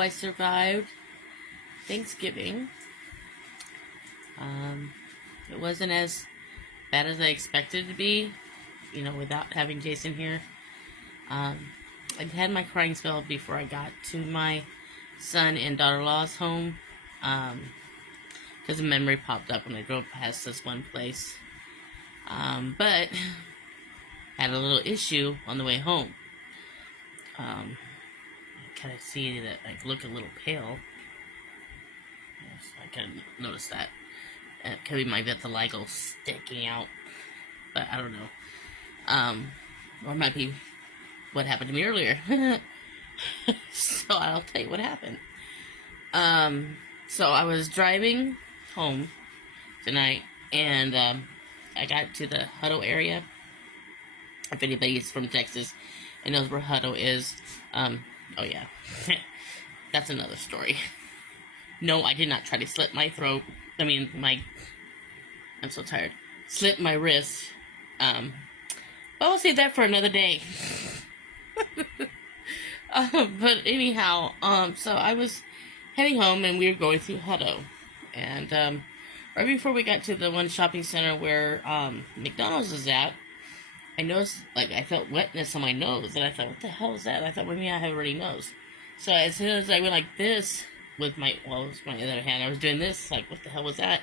I survived Thanksgiving. It wasn't as bad as I expected it to be, without having Jason here. I had my crying spell before I got to my son and daughter-in-law's home, because a memory popped up when I drove past this one place. But had a little issue on the way home. I kind of see that I look a little pale. Yes, I kind of noticed that. It could be my vitiligo sticking out, but I don't know. Or it might be what happened to me earlier. So I'll tell you what happened. So I was driving home tonight, and I got to the Hutto area. If anybody's from Texas and knows where Hutto is, oh yeah, that's another story. No, I did not try to slit my throat. I'm so tired. Slit my wrist. But we'll save that for another day. But anyhow, so I was heading home, and we were going through Hutto. And right before we got to the one shopping center where McDonald's is at, I noticed, I felt wetness on my nose, and I thought, what the hell is that? I thought, maybe I have a runny nose. So as soon as I went like this with my other hand, I was doing this, what the hell was that?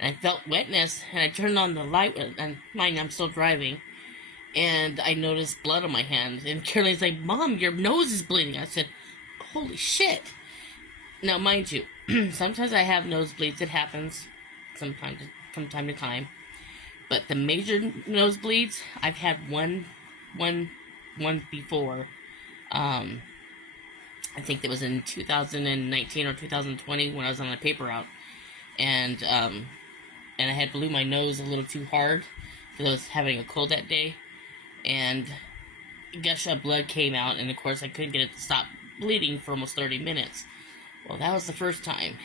And I felt wetness, and I turned on the light, and mind, I'm still driving, and I noticed blood on my hand, and Caroline's like, Mom, your nose is bleeding. I said, holy shit. Now, mind you, sometimes I have nosebleeds. It happens from time to time. But the major nosebleeds, I've had one before. I think that was in 2019 or 2020 when I was on a paper route. And I had blew my nose a little too hard because I was having a cold that day. And a gush of blood came out, and of course I couldn't get it to stop bleeding for almost 30 minutes. Well, that was the first time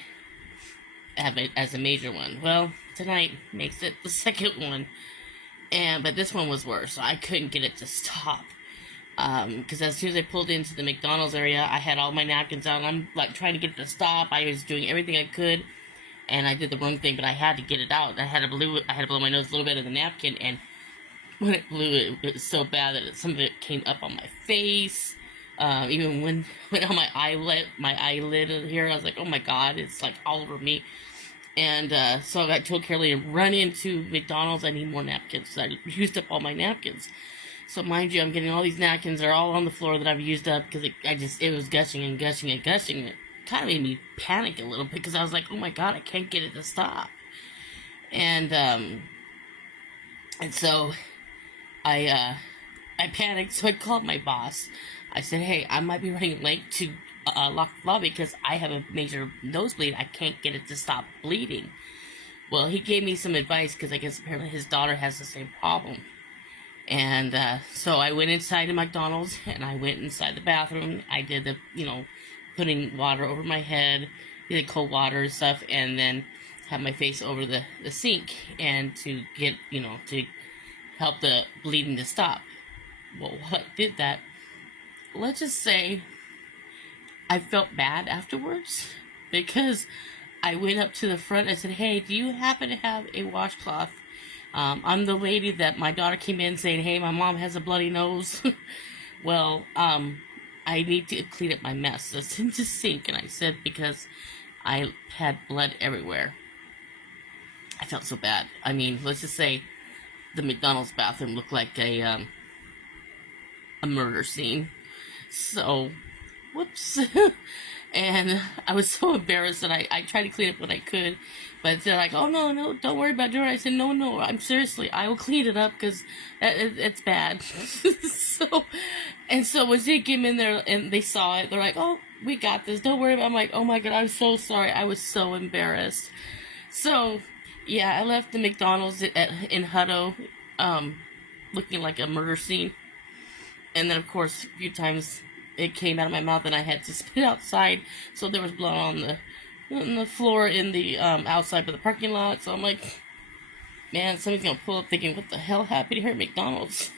as a major one. Well, tonight makes it the second one, but this one was worse. So I couldn't get it to stop, because as soon as I pulled into the McDonald's area, I had all my napkins out, and I'm trying to get it to stop. I was doing everything I could, and I did the wrong thing, but I had to get it out. I had to blow my nose a little bit of the napkin, and when it blew, it was so bad that some of it came up on my face. Even when on my eyelid here, I was like, oh my god, it's all over me. And so I told Caroline, run into McDonald's, I need more napkins. So I used up all my napkins. So mind you, I'm getting all these napkins, they're all on the floor that I've used up, because it was gushing and gushing and gushing. It kind of made me panic a little bit, because I was like, oh my god, I can't get it to stop. And so I panicked, so I called my boss. I said, hey, I might be running late to lock the lobby because I have a major nosebleed. I can't get it to stop bleeding. Well, he gave me some advice, because I guess apparently his daughter has the same problem. And so I went inside the McDonald's, and I went inside the bathroom. I did the, putting water over my head, did cold water and stuff, and then had my face over the sink, and to get, to help the bleeding to stop. Well, while I did that, let's just say I felt bad afterwards, because I went up to the front and said, hey, do you happen to have a washcloth? I'm the lady that my daughter came in saying, hey, my mom has a bloody nose. Well, I need to clean up my mess. It's in the sink. And I said, because I had blood everywhere. I felt so bad. Let's just say the McDonald's bathroom looked like a murder scene. So, whoops. And I was so embarrassed that I tried to clean up what I could, but they're like, oh no, don't worry about doing it. I said, no, I'm seriously, I will clean it up, because it's bad. So when they came in there and they saw it, they're like, oh, we got this, don't worry about it. I'm like, oh my god, I'm so sorry, I was so embarrassed. So, yeah, I left the McDonald's in Hutto, looking like a murder scene. And then, of course, a few times it came out of my mouth, and I had to spit outside. So there was blood on the floor in the outside of the parking lot. So I'm like, man, somebody's gonna pull up thinking, what the hell happened here at McDonald's?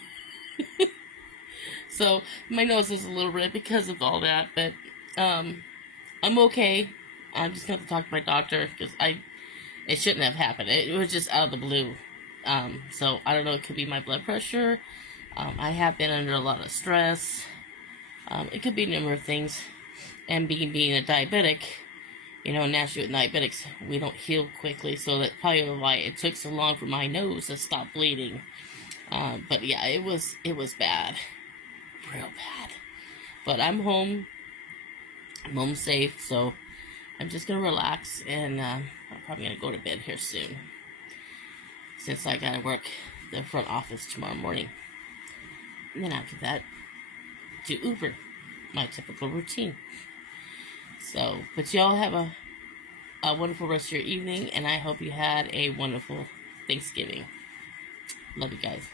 So my nose is a little red because of all that. But I'm okay. I'm just gonna have to talk to my doctor because it shouldn't have happened. It was just out of the blue. So I don't know. It could be my blood pressure. I have been under a lot of stress. It could be a number of things. And being a diabetic, naturally with diabetics, we don't heal quickly. So that's probably why it took so long for my nose to stop bleeding. But yeah, it was bad, real bad. But I'm home. I'm home safe, so I'm just gonna relax, and I'm probably gonna go to bed here soon, since I gotta work the front office tomorrow morning. And then after that, do Uber, my typical routine. So, but y'all have a wonderful rest of your evening, and I hope you had a wonderful Thanksgiving. Love you guys.